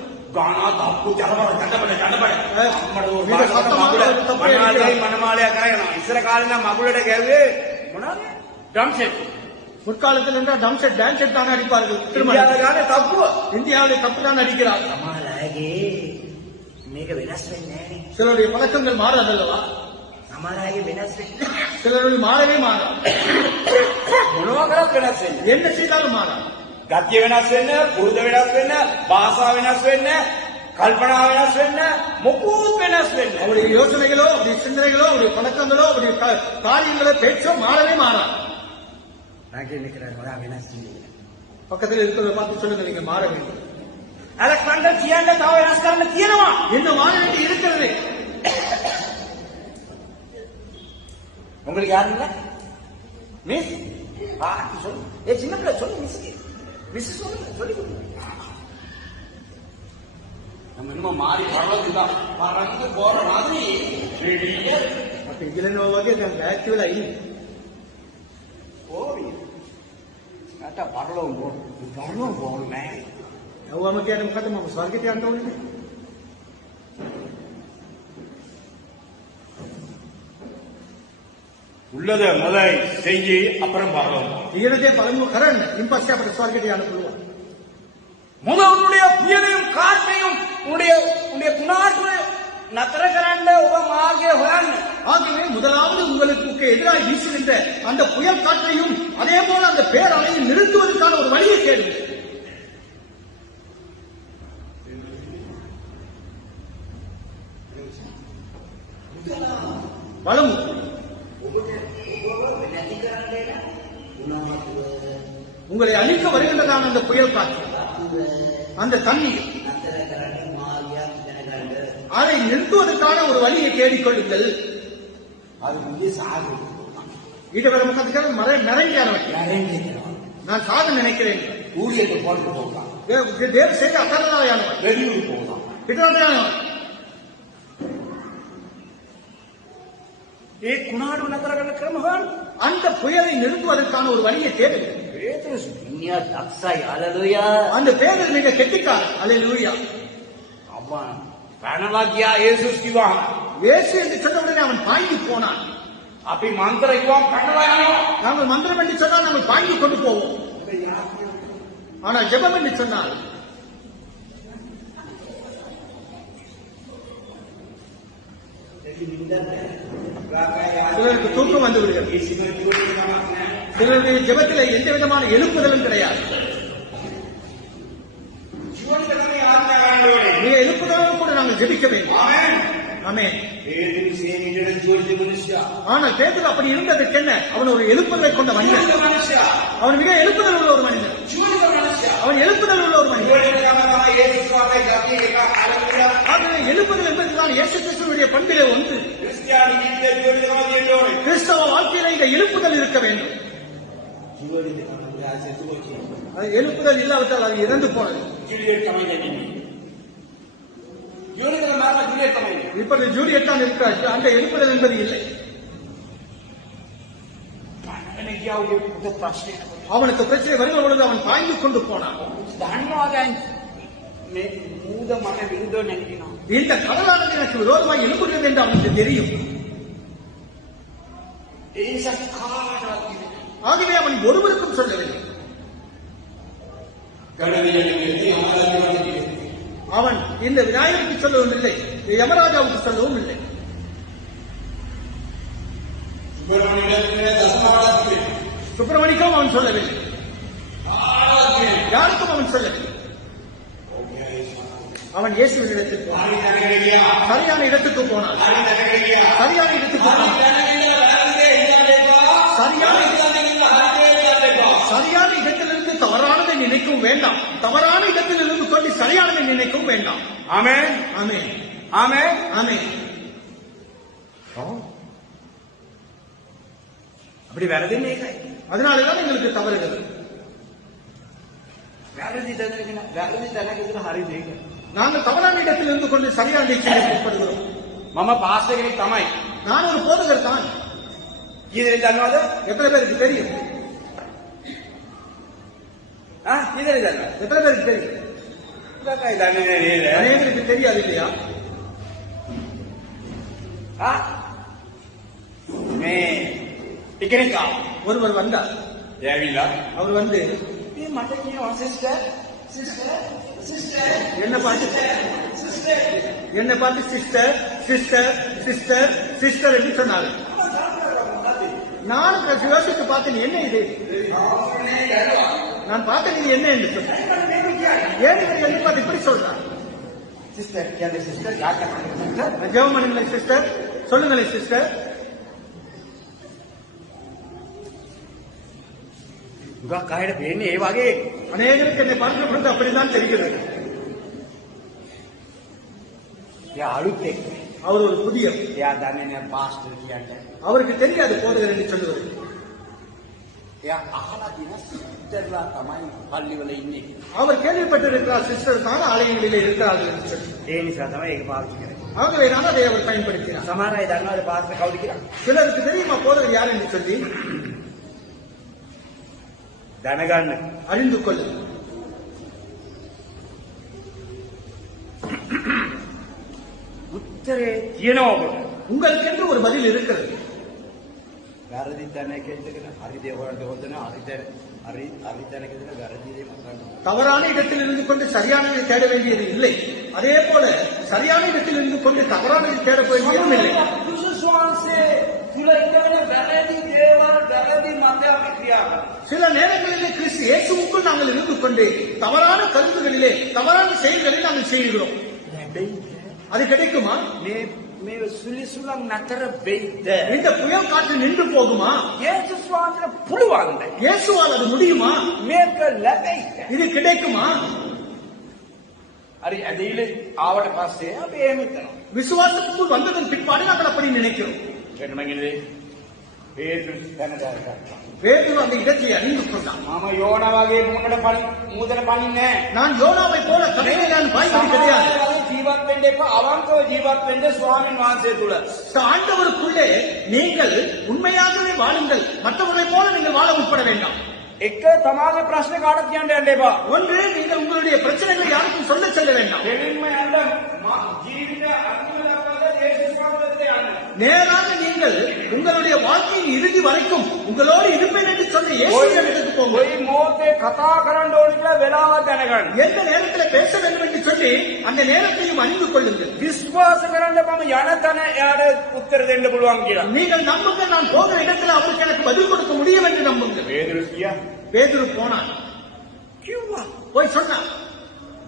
முற்காலத்தில் என்றால் டம் செட் டான்ஸ் செட் தான் அடிப்பார்கள். தப்பு இந்தியாவிலே தப்பு தான் அடிக்கிறார். சிலருடைய பழக்கங்கள் மாறாதல்லவா? சிலருடைய மாறவே மாறாது. என்ன செய்தாலும் மாறாது. ගතිය වෙනස් වෙන්න, පුරුදු වෙනස් වෙන්න, භාෂාව වෙනස් වෙන්න, කල්පනා වෙනස් වෙන්න, මොකුත් වෙනස් වෙන්න. அவருடைய யோசனைகளோ, அவருடைய சிந்தனைகளோ, அவருடைய பழக்கங்களோ, அவருடைய காரியங்களோ, பேச்சோ மாறவே மாறாது. பக்கத்தில் இருக்கிறத பார்த்து சொல்லுங்க, நீங்க மாற வேண்டும். அலெக்சாண்டர் කියන්න තව වෙනස් කරන්න තියෙනවා. என்ன மாற வேண்டி இருக்கிறது? உங்களுக்கு யாரும் இல்ல? மிஸ் சொல்லு. சின்ன பிள்ளை சொல்லு மிஸ். மிஸ் சொல்லி நம்ம இன்னும் மாறி பரவதுதான் பறந்து போற மாதிரி இதுல வகை ஆக்சுவலா இல்லை. பரலவும் போகணுமே நமக்கு யாரும் கதை நம்ம ஸ்வர்க்கத்தை ஆண்டவனே உள்ளத முதல் செஞ்சு அப்புறம் பரலவும். ඊරදේ පළමුව කරන්න ඉන්පස්සේ අපිට ස්වර්ගයට යන්න පුළුවන්. முதலுடைய புயலையும் காற்றையும் உன்னுடைய குணாற்று நத்தர கரண்ட உப மார்க்கே ஹொயන්න. ஆகவே முதலாவது உங்களுக்கு எதிராக வீசுகின்ற அந்த புயல் காற்றையும் அதே போல அந்த பேரலையும் நிறுத்துவதற்கான ஒரு வழியை தேடுங்கள். பலம் உங்களை அழிக்க வருகின்றதான அந்த புயல் காற்று, அந்த தண்ணீர், அதை நிறுத்துவதற்கான ஒரு வழியை தேடிக்கொள்ளுங்கள். ஈடுவர முகத்துக்காக நிறைஞ்சான நான் சாக நினைக்கிறேன். ஊழியத்தை போட்டு போகலாம். தேவ செய்த அகலதாயானவன் வெளியூர் போகலாம். கிட்டத்தட்ட குணாடு நகரங்கள் கிரமகான் அந்த புயலை நிறுத்துவதற்கான ஒரு வழியை தேடுங்கள். அந்த பேரில் மிக கெட்டிக்காரன். அல்லேலூயா. அவன் பணலாகியா ஏசுஸ்திவா இயேசு என்று சொன்னவுடனே அவன் பாய்ந்து போனான். அப்படி மந்திரம் நாங்கள் மந்திரம் என்று சொன்னால் நாங்கள் பாய்ந்து கொண்டு போவோம். ஆனால் ஜெபம் என்று சொன்னால் சிலருக்கு தூக்கம் வந்து விடுகிறது. சிலருடைய ஜெபத்தில் எந்த விதமான எழுப்புதலும் கிடையாது. மிக எழுப்புதலும் கூட நாங்கள் ஜெபிக்க வேண்டும். ஆமென். ஆனால் பேதுரு அப்படி இருந்ததற்கு என்ன? அவன் ஒரு எழுப்புதலை கொண்ட மனிதன். அவன் மிக எழுப்புதல் உள்ள ஒரு மனிதன். அவன் எழுப்புதல் உள்ள ஒரு மனிதன். ஆகவே எழுப்புதல் என்பதுதான் இயேசு கிறிஸ்துவினுடைய பண்பிலே ஒன்று. கிறிஸ்தவ வாழ்க்கையில இந்த எழுப்புதல் இருக்க வேண்டும். எழுப்புதல் இல்லாவிட்டால் அது இறந்து போனது. இப்போது ஜூலியட் தான் இருக்கிறார். அந்த எழுப்புதல் என்பது இல்லை. அவனுக்கு பிரச்சனை வருகிற பொழுது அவன் பாய்ந்து கொண்டு போனான். இந்த கடலானது எனக்கு விரோதமாக எழுப்புகிறது என்று அவனுக்கு தெரியும். ஆகவே அவன் ஒருவருக்கும் சொல்லவில்லை. அவன் இந்த விநாயகருக்கு சொல்லவும் இல்லை, யமராஜாவுக்கு சொல்லவும் இல்லை. சுப்பிரமணிக்கும் அவன் சொல்லவில்லை. யாருக்கும் அவன் சொல்லவில்லை. அவன் இயேசுவின் இடத்துக்கு சரியான இடத்துக்கு போனான். சரியான இடத்துக்கு போனான். சரியான இடத்திலிருந்து தவறானதை நினைக்கவும் வேண்டாம். தவறான இடத்திலிருந்து சொல்லி சரியானதை நினைக்கவும் வேண்டாம். ஆமென். ஆமென். ஆமே ஆமே. அப்படி වැරදි මේකයි. அதனாலதான் எங்களுக்கு தவறுகள். වැරදි තැනකදී හරි දෙයක. நாங்கள் தவறான இடத்தில் இருந்து கொண்டு சரியான செய்ய முற்படுகிறோம். මම පාස්ටර් කෙනෙක් තමයි. நான் ஒரு போதகர் தான். කීදෙනෙක් දන්නවද? எத்தனை பேருக்கு தெரியும்? කීදෙනෙක් දන්නවද? எத்தனை பேருக்கு தெரியும்? ඉතකයි දන්නේ නේද? அநேகருக்கு தெரியாது இல்லையா? මේ එකෙනෙක් ආවා. ஒருவர் வந்தார். ඇවිල්ලා அவர் வந்து මේ මට කියනවා සිස්ටර් என்ன பார்த்து சிஸ்டர் சிஸ்டர் சிஸ்டர் சிஸ்டர் என்று சொன்னார். நான் யோசித்து பார்த்தேன், என்ன இது? நான் பார்த்தேன் இது என்ன என்று சொன்னேன். ஏன் என்ன பார்த்து இப்படி சொல்றான்? சிஸ்டர் කියන්නේ සිස්ටර් යාක ஜெபம் பண்ணுங்களேன் சிஸ்டர், சொல்லுங்களேன் சிஸ்டர். ගොඩක් අයට වෙන්නේ ඒ වගේ. அநேகருக்கு என்னை பார்க்கிற பொழுது அப்படிதான் தெரிகிறது. එයා අලුත් එක්ක. அவர் ஒரு புதிய, එයා දන්නේ නැහැ පාස්ටර් කියන්නේ. அவருக்கு தெரியாது போதகர் என்று சொல்லுவது. එයා අහලා දින සිස්ටර්ලා තමයි පල්ලිවල ඉන්නේ. அவர் கேள்விப்பட்டிருக்கிறார் சிஸ்டர் தான் ஆலயங்களிலே இருக்கிறார்கள் என்று சொல்லி. ඒ නිසා තමයි ඒක පාවිච්චි කරන්නේ. ஆகவே தான் அதை அவர் பயன்படுத்தினார். සමහර අය දන්නවද පාස්ටර් කවුද කියලා? சிலருக்கு தெரியுமா போதகர் யார் என்று சொல்லி? දැනගන්න. அறிந்து கொள்ள. උත්තරේ තියෙනවා ඔබට. உங்களுக்கென்று ஒரு பதில் இருக்கிறது. වැරදි තැනක ඉඳගෙන හරි දේ හොයන්න හොඳ නැහැ. හරි තැනක ඉඳලා වැරදි දේ මතන්න. தவறான இடத்தில் இருந்து கொண்டு சரியானதை தேட வேண்டியது இல்லை. அதே போல சரியான இடத்தில் இருந்து கொண்டு தவறானதை தேட வேண்டியதும் இல்லை. විශ්වාසයේ තුල ඉඳගෙන වැරදි දේවල් වැරදි මත අපි ක්‍රියා කරනවා. சில நேரங்களிலே கிறிஸ்து இயேசுவுக்குள் நாங்கள் இருந்து கொண்டு தவறான கருத்துகளிலே தவறான செயல்களை நாங்கள் செய்கிறோம். அது கிடைக்குமா? මේ සුලිසුලක් නතර වෙයිද? இந்த புயல் காற்று நின்று போகுமா? යේසුස් වහන්සේට පුළුවන්ද? இயேசுவால் அது முடியுமா? මේක ලැබෙයිද? இது கிடைக்குமா? හරි ඇදහිලි ආවට පස්සේ අපි එහෙම හිතනවා. விசுவாசத்துக்குள் வந்ததன் பிற்பாடு நாங்கள் அப்படி நினைக்கிறோம். එන්න මගිනේ පේතුරු දැනගත්තා. பேதுரு அந்த இடத்தை அறிந்து கொண்டான். මම යෝනා වගේ මූදට පනින්නේ නැහැ. நான் யோனாவை போல கடையிலே நான் வாய்ப்பது கிடையாது. ජීවත් වෙන්න එපා. අවංකව ජීවත් වෙන්න ස්වාමීන් වහන්සේ තුල. ஆண்டவருக்குள்ளே நீங்கள் உண்மையாகவே வாழுங்கள். மற்றவர்களை போல நீங்கள் வாழ முற்பட வேண்டாம். එක තමාගේ ප්‍රශ්න කාටවත් කියන්න යන්න එපා. ஒன்று, நீங்கள் உங்களுடைய பிரச்சனைகளை யாருக்கும் சொல்ல செல்ல வேண்டாம். දෙවින්ම යන්න ජීවිත අන්තිම දක්වාද යේසුස් වහන්සේට යන්න. நேராக நீங்கள் உங்களுடைய வாழ்க்கையின் இறுதி வரைக்கும் உங்களோடு இருப்பேன் என்று சொன்ன இயேசுவிடத்துக்கு போங்க. කොයි මොහොතේ කතා කරන්න ඕන කියලා වෙලාවක් දැනගන්න. எந்த நேரத்தில் பேச வேண்டும் என்று சொல்லி அந்த நேரத்தையும் அறிந்து கொள்ளுங்கள். විශ්වාස කරන්න මම යන තැන එයාට උත්තර දෙන්න පුළුවන් කියලා. நீங்கள் நம்புங்கள், நான் போகிற இடத்துல அவருக்கு எனக்கு பதில் கொடுக்க முடியும் என்று நம்புங்கள். පේතුරු කියා பேதுரு போனான், කිව්වා. போய் சொன்னான்.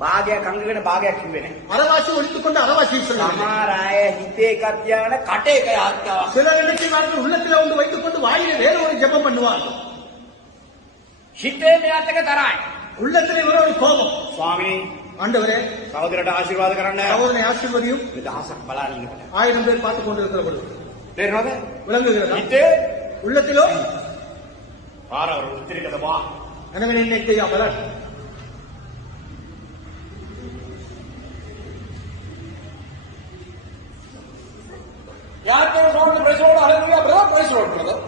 භාගයක් අංගකට භාගයක් කිව්වේ නැහැ. அறவாசி ஒழித்துக் கொண்டு அறவாசியை சொன்னான். සමහර අය හිතේ එකක් තියාගෙන කටේ එක යාත්‍රාවක්. சிலர் நினைக்கிறார்கள் உள்ளத்துல ஒன்று வைத்துக் கொண்டு வாயிலே வேற ஒரு ஜெபம் பண்ணுவார்கள். හිතේ මෙයාට එක තරයි. உள்ளத்திலே ஒரு கோபம். ස්වාමීනි ஆண்டவரே, සහෝදරට ආශිර්වාද කරන්න. சகோதரனை ஆசீர்வதியும். මේ දහසක් බලන්න ඉන්නකොට. 1000 பேர் பார்த்துக் கொண்டிருக்கிற பொழுது තේරෙනවද? விளங்குகிறதா? හිතේ உள்ளத்திலோ පාරවල් උත්තරිකද බා. எனவே நினைக்க பலன். யார்கிட்ட சொல்றது பிரேசலோட ஹalleluya பிரதர் பிரேசலோட பிரதர்.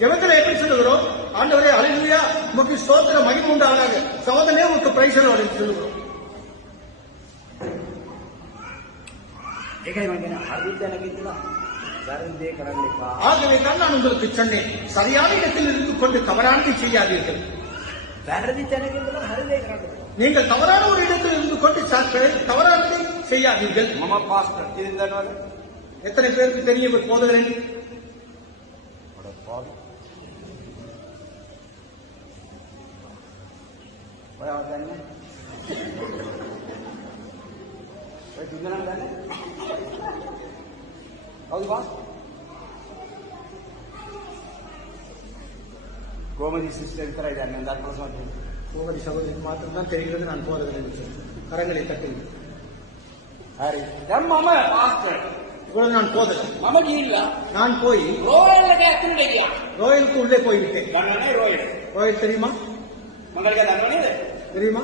ஜெபத்துல எப்படி சொல்லுகிறோம்? ஆண்டவரே ஹalleluya, உமக்கு ஸ்தோத்திரம், மகிமை உண்டாவதாக. சகோதரனே உமக்கு பிரைஸ் லார்ட் என்று சொல்லுகிறோம். ඒකයි මම කියන්නේ හරි දැනගෙන ඉඳලා වැරදි දේ කරන්න එපා. ஆகவே தான் நான் உங்களுக்கு சொன்னேன், சரியான இடத்தில் இருந்து கொண்டு தவறானதை செய்யாதீர்கள். වැරදි තැනක ඉඳලා හරි දේ කරන්න එපා. நீங்கள் தவறான ஒரு இடத்தில் இருந்து கொண்டு தவறானதை செய்யாதீர்கள். මම පාස්ටර් ඉතින් දන්නවද? எத்தனை பேருக்கு தெரியும் போதகரே? ඔයාව දන්නේ? ඔය දුන්නා දන්නේ? කවුද පාස්? கோமதி சிஸ்டர் விතරයි දන්නේ. දැන් ප්‍රශ්න கோமதி சகோதரி மாத்திரம் தான் தெரிகிறது நான் போதகர் என்று சொல்லி. கரங்களை தட்டுங்கள். හරි. දැන් මම පාස්ටර්. இவ்வளவு நான் போதகர். මම ගිහිල්ලා நான் போய் රෝයල් එක ඇතුළට ගියා. ரோயலுக்கு உள்ளே போய்விட்டேன். දන්නවනේ රෝයල්. ரோயல் தெரியுமா? මංගලික දන්නව නේද? தெரியுமா?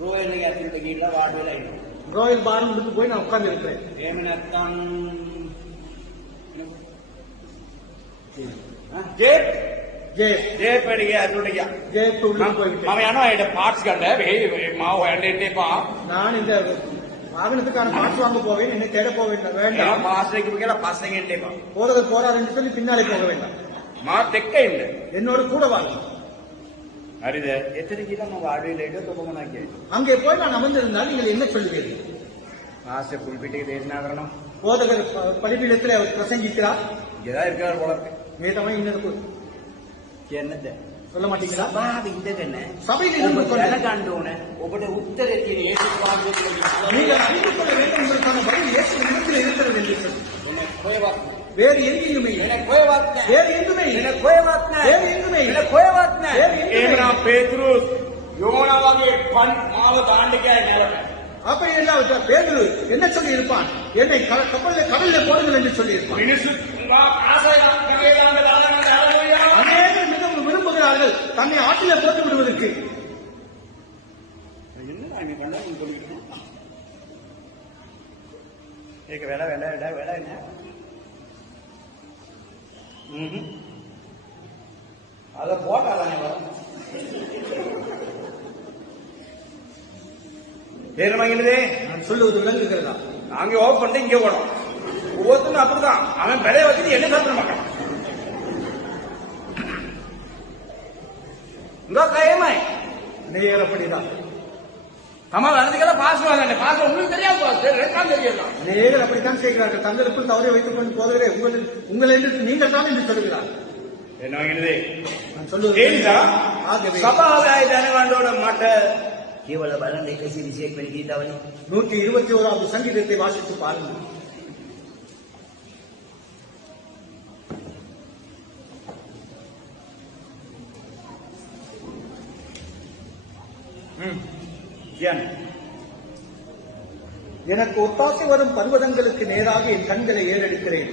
රෝයල් එක ඇතුළට ගිහිල්ලා වාඩි වෙලා ඉන්නවා. ரோயல் பாருன்னு போய் நான் உட்கார்ந்து இருக்கிறேன். එහෙම නැත්තම් ජේප් ජේප්ඩිය ඇතුළට ගියා. ஜெயப்பு உள்ளே போய்விட்டேன். මම යනවා ඒකට පාර්ට්ස් ගන්න. මාව හොයන්න එන්න එපා. நான் இந்த வாகனத்துக்கான பார்ட்ஸ் வாங்க போவேன். என்னை தேட போக வேண்டாம். එහෙනම් පාස්ටර් එක්ක කියලා පස්සෙන් එන්න එපා. போதகர் போறார் என்று சொல்லி பின்னாலே போக வேண்டாம். මාත් එක්ක ඉන්න. என்னோடு கூட வாங்க. හරිද? එතන ගිහලා මම වාඩි වෙලා ඉඳලා ඔබ මොනවා කියන්නේ? அங்கே போய் நான் அமர்ந்திருந்தால் நீங்கள் என்ன சொல்லுவீர்கள்? පාස්ටර් පුල්පිට් එකේ දේශනා කරනවා. போதகர் பலிபீடத்தில் அவர் பிரசங்கிக்கிறார். ඉතලා ඉර්කාර වලක් මේ තමයි ඉන්නது කියන්නද? சொல்ல மாட்டீங்களா? සභාවේ ඉඳගෙන சபையில் ඔබ இருந்து கொண்டு දැනගන්න ඕන ඔබට උත්තරේ තියෙන යේසුස් වහන්සේ කියලා நீங்கள் அறிந்து கொள்ள வேண்டும் உங்களுக்கான பதில் இயேசு இடத்தில் இருக்கிறது என்று சொல்லி. කොහෙවත් வேறு எங்கேயுமே இல்லை. එන කොහෙවත් නැහැ. வேறு எங்குமே இல்லை. එන කොහෙවත් නැහැ. வேறு எங்குமே இல்லை. එන කොහෙවත් නැහැ. வேறு எங்குமே இல்லை. එහෙනම් පේතුරුස් යෝනා වගේ මාව දාන්න ගියා නේද? அப்படி இல்லாவிட்டால் பேதுரு என்ன சொல்லி இருப்பான்? என்னை கடல்ல போடுங்கள் என்று சொல்லி இருப்பான். මිනිස්සු ආසයක් කගේ ගන්න දාන්න හalleluya. அநேகர் மிகவும் விரும்புகிறார்கள் தன்னை ஆற்றில போட்டு விடுவதற்கு. என்னடா நீ பண்ண நீ சொல்லிட்டு ඒක වෙලා නෑ. அத போட்டாலானே வரும். தேர்மாங்கினதே நான் சொல்லுவது விளங்குகிறதா? அங்கே ஓப் பண்ணிட்டு இங்கே போடும். ஒவ்வொருத்தரும் அப்படிதான். அவன் விளைய வச்சுட்டு என்ன சாப்பிட மாட்டான். இங்க கையமாய் நேயர் அப்படிதான். நம்ம வளர்ந்துக்கெல்லாம் பாஸ் வாங்க. பாஸ் உங்களுக்கு தெரியாது. ரெண்டாம் தெரியலாம். நேயர் அப்படித்தான் செய்கிறார்கள். தங்களுக்குள் தவறை வைத்துக் கொண்டு போதவரே உங்கள் என்று நீங்கள் தான் என்று சொல்லுகிறார். என்ன வாங்கினது? நான் சொல்லுவது சபாவாய் ஜனங்களோட மாட்ட கேவல பலன் 121 121வது சங்கீதத்தை வாசித்து பாருங்கள். எனக்கு ஒத்தாசை வரும் பர்வதங்களுக்கு நேராக என் கண்களை ஏறெடுக்கிறேன்.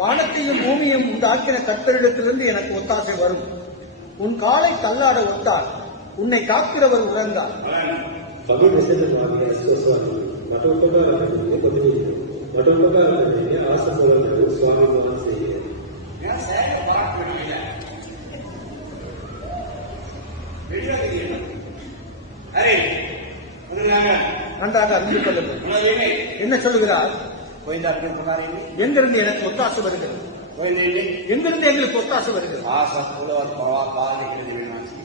வானத்தையும் பூமியும் உண்டாக்கின கர்த்தரிடத்திலிருந்து எனக்கு ஒத்தாசை வரும். உன் காலை தள்ளாட ஒட்டால் உன்னை காக்கிறவர் உணர்ந்தார். நன்றாக அறிந்து கொள்ளுங்கள். என்ன சொல்லுகிறார்? எங்கிருந்து எனக்கு ஒத்தாசை வருகிறது? எங்கிருந்து எங்களுக்கு ஒத்தாசை வருகிறது?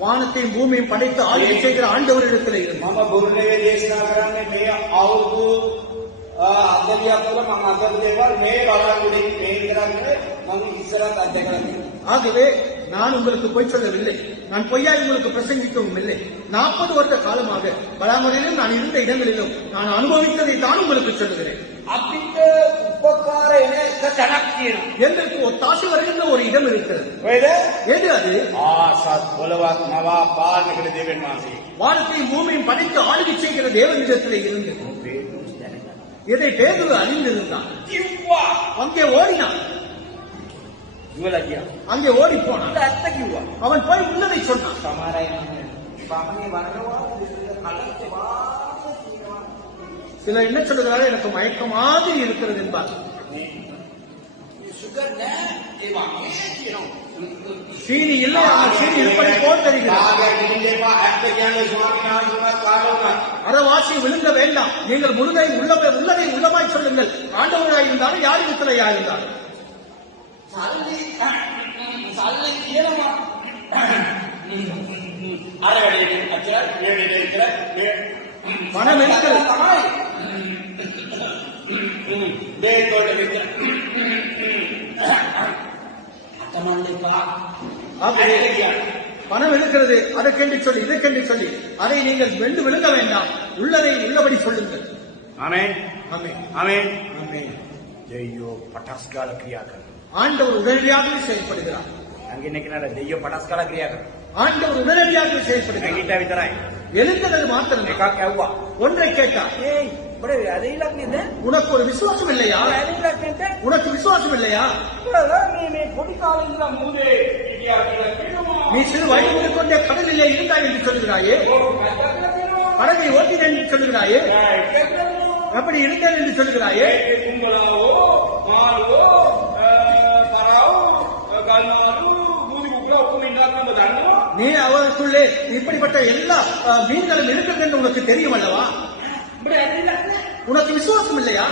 வானத்தையும் பூமியும் படைத்து ஆளுகை செய்கிற ஆண்டவரிடத்தில் இருந்து. ஆகவே நான் உங்களுக்கு பொய் சொல்லவில்லை. நான் பொய்யாய் உங்களுக்கு பிரசங்கிக்கவும் இல்லை. 40 வருட காலமாக பலாமரிலும் நான் இருந்த இடங்களிலும் நான் அனுபவித்ததை தான் உங்களுக்கு சொல்லுகிறேன். எங்களுக்கு ஒத்தாசை வருகின்ற ஒரு இடம் இருக்கிறது. எது அது? வானத்தையும் பூமியும் படைத்து ஆளுகை செய்கிற தேவனிடத்தில் இருந்து. இதை பேதுரு அறிந்திருந்தான். அங்கே ஓடினான். அங்கே ஓடி போனான். அவன் போய் உள்ளதை சொன்னான். சில என்ன சொல்லுகிறார்கள்? எனக்கு மயக்கம் மாதிரி இருக்கிறது என்பார். சீனி இல்லை, சீனி இருப்பதை போல் தெரிகிறது. அறவாசி விழுங்க வேண்டாம். நீங்கள் முழுதை உள்ளதை உள்ளமாய் சொல்லுங்கள். ஆண்டவராய் இருந்தாலும் யார் இடத்திலையா இருந்தாலும் மனம் இருக்கிறது. பணம் இருக்கிறது. அதற்கென்று சொல்லி இதற்கென்று சொல்லி அதை நீங்கள் வெண்டு விழுங்க வேண்டாம். உள்ளதை உள்ளபடி சொல்லுங்கள். ஆமென், ஆமென், ஆமென், ஆமென். ஐயோ பட்டாஸ்கால கிரியாக்கள். ஆண்டவர் உடனடியாக செயல்படுகிறார். அங்கே இன்னைக்கு தெய்வ பட்டாஸ்கால கிரியாக்கள். ஆண்டவர் உடனடியாக செயல்படுகிறார். வித்தராய் எழுந்தது மாத்திரம் ஒன்றை கேட்டார். ஏய் बड़े अरे लगने दे உனக்கு ஒரு விசுவாசம் இல்லையா? अरे लगने दे உனக்கு விசுவாசம் இல்லையா? मैं थोड़ी कॉलेज का मुझे நீ சிறு வயது முதற்கொண்டே கடலிலே இருந்தாய் என்று சொல்கிறாயே, படகை ஓட்டினேன் என்று சொல்கிறாயே, அப்படி இருந்தேன் என்று சொல்கிறாயே. நீ அவருக்குள்ளே இப்படிப்பட்ட எல்லா மீன்களும் இருக்கிறது என்று உனக்கு தெரியும் அல்லவா? உனக்கு விசுவாசம் இல்லையா?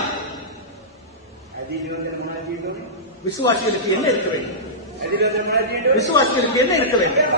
விசுவாசிகளுக்கு என்ன இருக்க வேண்டும்? விசுவாசிகளுக்கு என்ன இருக்க வேண்டும்?